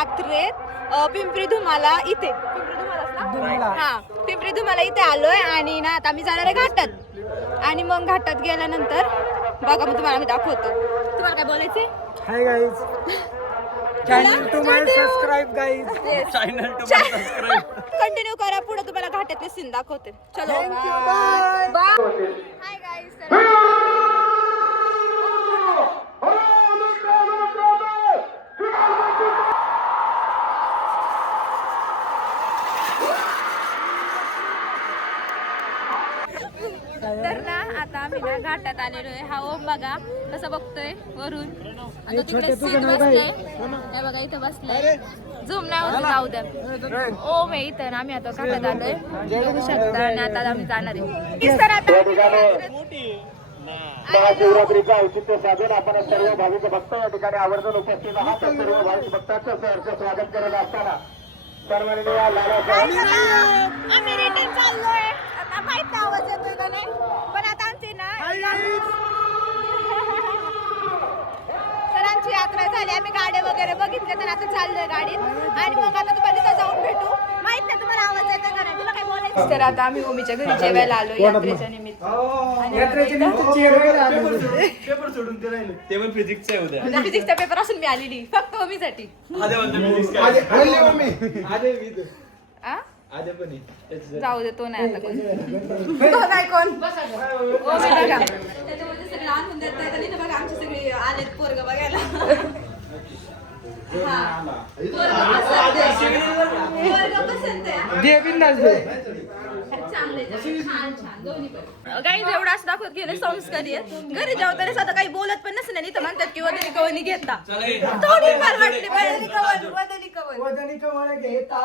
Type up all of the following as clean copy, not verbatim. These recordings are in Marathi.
यात्रेत पिंपरी धुमाला इथे पिंपरी धुमाला इथे आलोय आणि ना आता आम्ही जाणार आहे घाटात आणि मग घाटात गेल्यानंतर बघा मग तुम्हाला आम्ही दाखवतो. तुम्हाला काय बोलायचंय? Hi guys, channel to my subscribe guys, channel to my subscribe. Continue करा, पुढे तुम्हाला घाटातले सीन दाखवते. चलो बाय. Hi guys. तर ना आता आम्ही ना घाटात आलेलो आहे. हा ओम बघा कसं बघतोय वरून. आता तिकडे सीट बसलाय, हे बघा इथं बसलाय. झूम नाही होत, जाऊ द्या. ओम आहे इथं. आम्ही आता घाटात आलोय, बघू शकता. आणि आता आम्ही जाणार आहे. महाशिवरात्रीचं औचित्य साधून आपण सर्व भाविक भक्त या ठिकाणी आवर्जून उपस्थित आहात. सर्व भाविक भक्तांचं सहर्ष स्वागत करत असताना सन्माननीय आम्ही रिटर्न चाललोय. आता माहित आवाज येतोय का नाही, पण आता आमची ना सरांची यात्रा झाली. आम्ही गाड्या वगैरे बघितल्या, तर आता चाललोय गाडीत. आणि मग आता तुम्हाला तिथं जाऊन भेटू. माहित नाही तुम्हाला आवाज येतोय का नाही, तुला काय बोलायचं. तर आता आम्ही ओमीच्या घरी जेवायला आलो यात्रेच्या निमित्त. पेपर सोडून ते राहिले. ते पण फिजिक्सचं आहे उद्या. फिजिक्सचा पेपर असून मी आलेली फक्त ओमीसाठी. जाऊ दे, तो नाही आता कोण. तो नाही कोण. ओमी बघा त्याच्यामध्ये सगळे आणून देत आहेत. आणि इथं बघा आमची सगळी आलेत पोरग बघायला. काही एवढं असं दाखवत गेले संस्कारी आहेत. घरी जेवताना साधं काही बोलत पण नसेल. आणि इथं म्हणतात की वदनी कवनी घेता. थोडी फार वाटली वदनी कवनी घेता.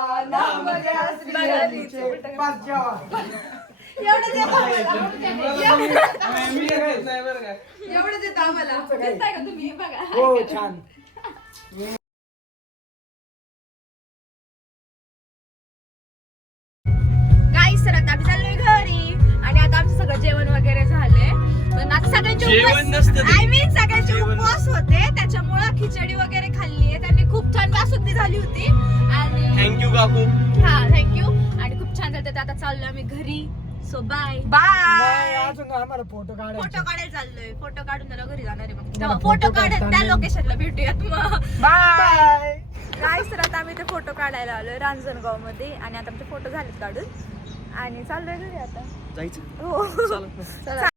एवढंच येतं आम्हाला. घेताय का तुम्ही? बघा हो, छान. गाईस, तर आता आम्ही चाललोय घरी. आणि आता आमचं सगळं जेवण वगैरे झालंय. पण आता सगळ्यांचे जेवण नसतं ते. आय मीन सगळ्यांचे उपवास होते, त्याच्यामुळे खिचडी वगैरे खाल्ली आहे. त्यांनी खूप छान बासुंदी झाली होती. आणि थँक्यू काकू. हा, थँक्यू. आणि खूप छान झालं. तर आता चाललोय आम्ही घरी. So bye bye. अजून आम्हाला फोटो काढायला चाललोय. फोटो काढून त्याला घरी जाणार आहे. मग तेव्हा फोटो काढत त्या लोकेशनला भेटूयात मग. बाय. गाईस, तर आता आम्ही ते फोटो काढायला आलोय रांजणगाव मध्ये. आणि आता आमचे फोटो झालेत काढून आणि चाललोय घरी आता. जायचं. हो, चला.